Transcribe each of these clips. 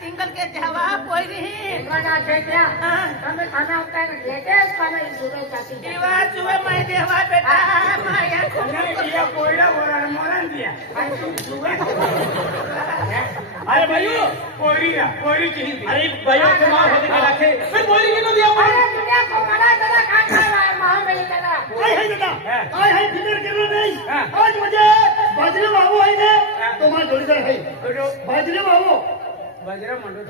टिंगल के जवाब कोई नहीं खाना चाहिए हमें खाना होता है लेटेस्ट खाना सुबह जाती है दीवा सुबह मैं देवा बेटा माया ये कोईड़ा बोला मोरन दिया अरे भाइयों कोईड़ी चाहिए अरे भाइयों के मां होते के रखे फिर कोईड़ी क्यों दिया अरे दुनिया को मना दादा खान खा रहा है मां मेरी दादा हाय दादा हाय फिकर करो नहीं आज मुझे बाजरे बाबू है ने तुम्हारा जोड़ीदार है बाजरे बाबू बाजरा मंडो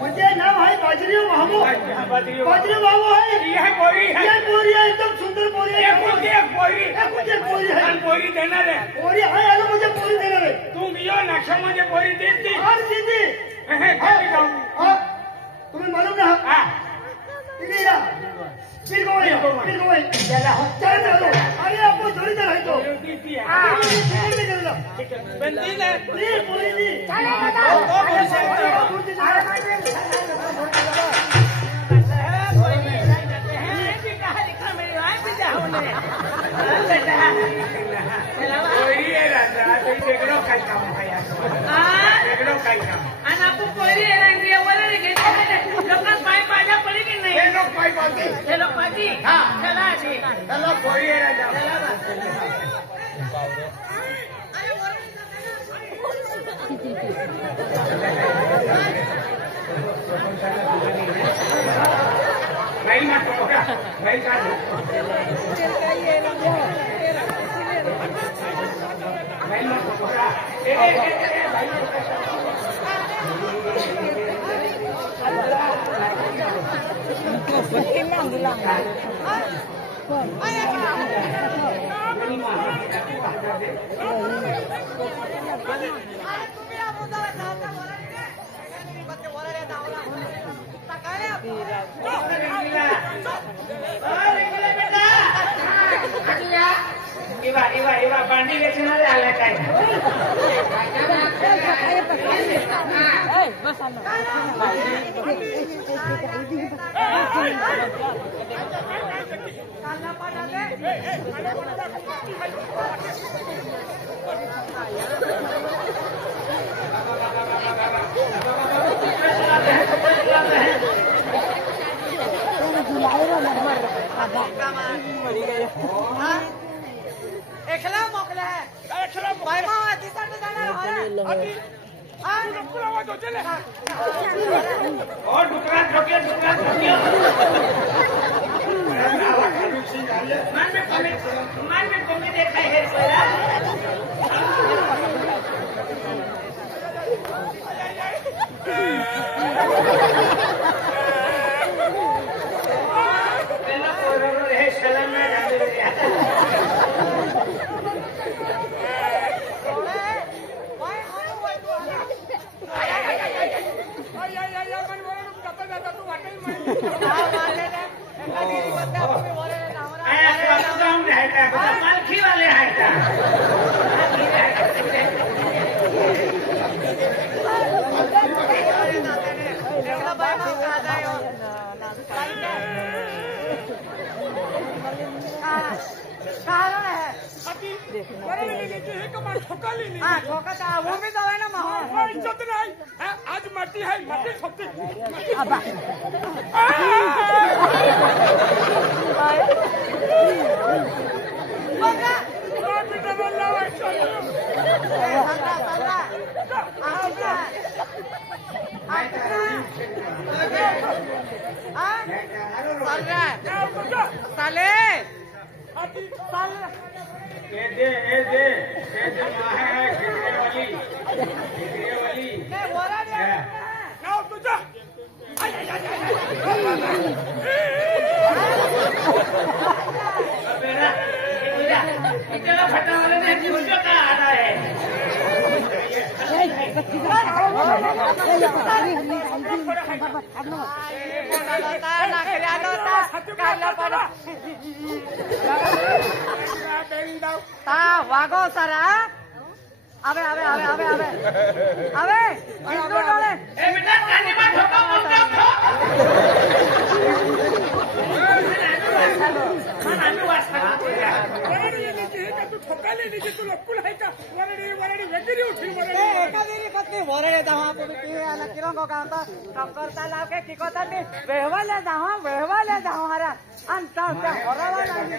मुझे नाम है बाजरी बाबू बाजरी बाबू है ये बोरी है एकदम सुंदर बोरी है मुझे बोरी है बोरी देना रे बोरी है अरे मुझे बोरी देना रे तुम यो नक्शा मुझे बोरी देती और दीदी तुम्हें मालूम ना फिर गोई चला चलो अरे आपको जोड़ीदार है तो बंदी ने पूरी दी चले इवा बांडी वेचणार आला काय एकला मोकला है एकला भाई मां दिसर तो जाना है हां पूरा आवाज हो चले और दुकान ठोके मन में कमी देखा है तेरा पोरो है सलाम में डाल दे मालखी वाले हैं ठोका था वो भी तो है ना माहौल इज्जत नहीं आज मट्टी है मट्टी ठोकती साले दे माँ है खिचड़े वाली ना तुझा बेटा इतना फटा वाले ने मुझे क्या आ रहा है ना ता वागो सारा आवे आवे आवे आवे आवे आवे इंदू डोले ए बेटा कानी में ठोका मुंडा नानू वास्ता वरडी लेके का तू ठोका ले नीचे तू लकुल है का वरडी वेगरी उठी वरडी एकादेरी कतली वरडे दहा पुडी की आला किरंगो गांता टक्कर तालाव के की कोता ती वेहवाले दहा हरा अंता से हरावा लागी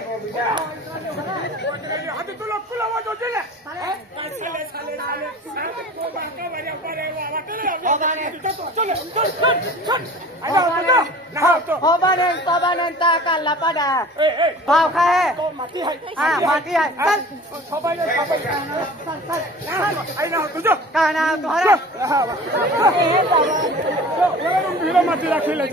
अभी तू लकुल आवाज होते ना साले को बाका बरे बरे वाटले होबाने ता काला पाडा भाव खाए माटी है हां माटी है चल सबाई आई ना तुझो काना तुम्हारा भीरो माटी राखिले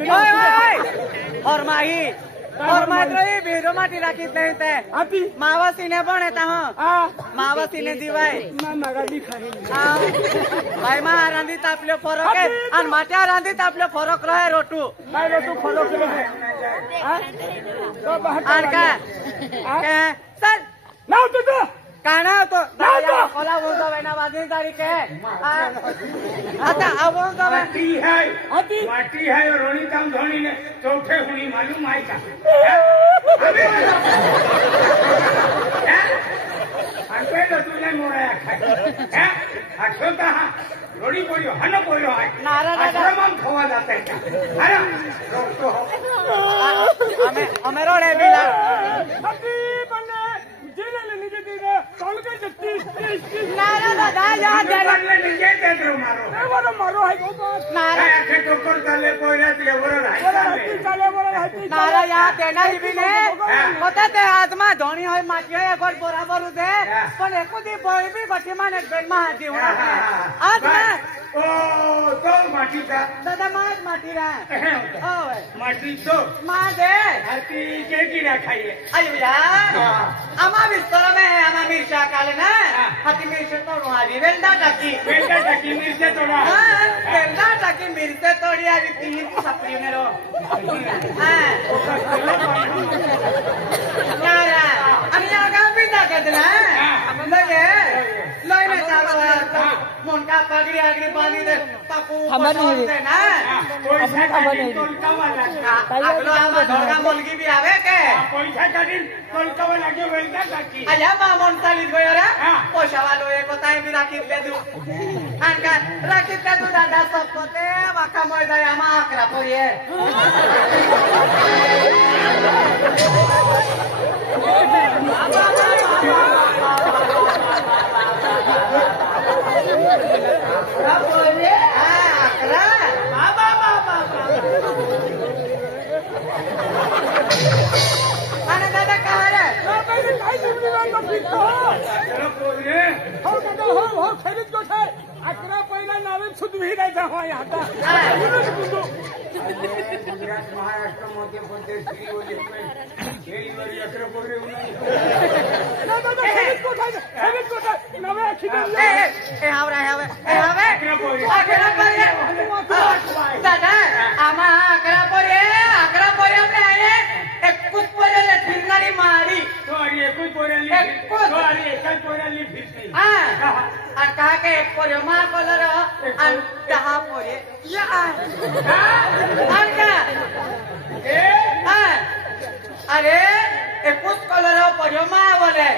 और मात्र ही भीरो माटी राखीत नाही ते आती मावासीने पण येता मावासीने दिवाय मागाली खाई भाई मा रांदी तापले फरक आहे आणि माट्या रांदी तापले फरक रहे रोटू काय रोटू फॉलो केले तो आणि काय चल नाव तुझं काना तो कोला बोलतो ना वाजनी तारीख है आता अब बोलतो माटी है रोनी काम धोनी ने चौथे हुनी मालूम है का अंते तो तुझे मोराया खाए अक्षता रोनी पोरियो हनो पोरियो है नारा आश्रमम खवा जाते हैं अरे रोको हमें रोडे बिला अभी बने जिले ले नीचे दे कौन के 30 नारा दादा याद दे ले नीचे दे दो मारो ए वो मारो है को नारा आखे टोकर तले पोरा दिए वो राई नारा याद देना ही भी ने होते ते आत्मा धोनी होय माटी होय गोड बराबर दे पण एकुदी बोई भी बठी माने बेनमा हाती होना आत्मा ओ तो माटी का दादा माटी रा ओए माटी तो मां दे धरती के गिरा खाइए अयो यार आमा बिस्तर में है आमा मिर्चा काले ना हाथी मिर्चा तो रोहारी वेंदा टाकी मिर्चे तोड़ा वेंदा टाकी मिर्चे तोड़ी आज 3 सपरी में रो हां नारा हम यहाँ का पिता कहते ना हम लगे लोई में चावल मुंडा पगड़ी आगड़ी पानी दे ताकू पसंद ना पैसा काटी तोलकावा लगा अगलो आमा धोड़ा मुलगी भी आवे के पैसा काटी तोलकावा लगे वेंदा टाकी अया मामन साली गयो रे पैसा वालो एक ताई भी राखीत ले दू आनका राखीत ले दू दादा सब कोते वाका मोय दया मा आकरा पड़िए आकरा बाबा अरे दादा कहाँ रे चलो पोरे हो खरीद को थे अकरा पहिला नावे छुट भी नाही जा हो यहाँ का महाराष्ट्र मध्य प्रदेश दिल्ली वाली अकरा पोरे ना खरीद को थे नवे खिदन ए हावरा हावे अकरा पोरे दादा आमा अकरा पोरे हमने आए एक कुछ पोरे ले फिरनारी मारी तो अरे कोई पोरे फिरती हां और कहा के एक पोरे मा कलर और दहा पोरे या का अरे एक कुछ कलर पोरे मा बोले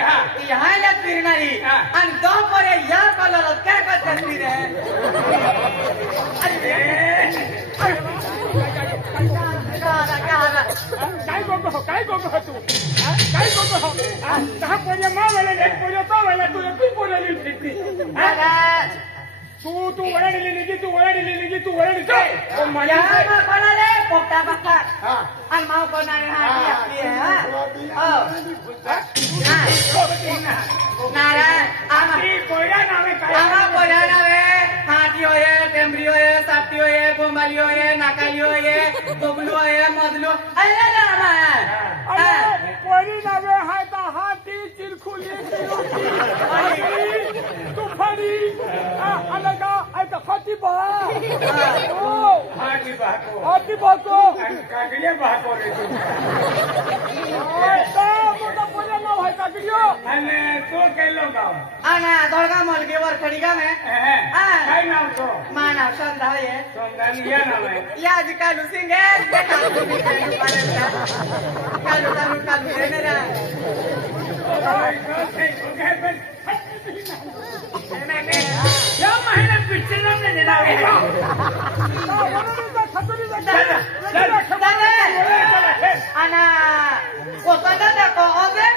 यहाँ ले फिरनारी और दो पोरे या कलर क्या करते फिरे काय गो तू काय गो कहा पोरे मा वाले एक पोरे तो वाला तू एक पोरे ले फिरती तू वरडी लेगी तू वरडी जाए तो माया मा कोणाले पोटा बक्का आणि माव कोणाले हाती आपली आहे नारा आमा पोरा नावे काय आमा पोरा नावे हाती होय टेंबरी होय सापटी होय बोंबाली होय नाकाली होय बोबलू होय मदलू अरे रामा पोरी नावे हाती चिरखुली तुफानी अलगा ऐका हाती बाको कागले बाको रे तो मोठा पोरा અને તું કેટલો ગાવ આના દોડગા મલગે વરખડી ગામે કઈ નામ છો માના સંધાય સોંગાની યા નામ હે યાદ કાલુ સિંગે કાલુ નેરા મહિના પિક્ચર નામ ને જણાવે આના કોસંડા દેખો ઓગે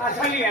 असली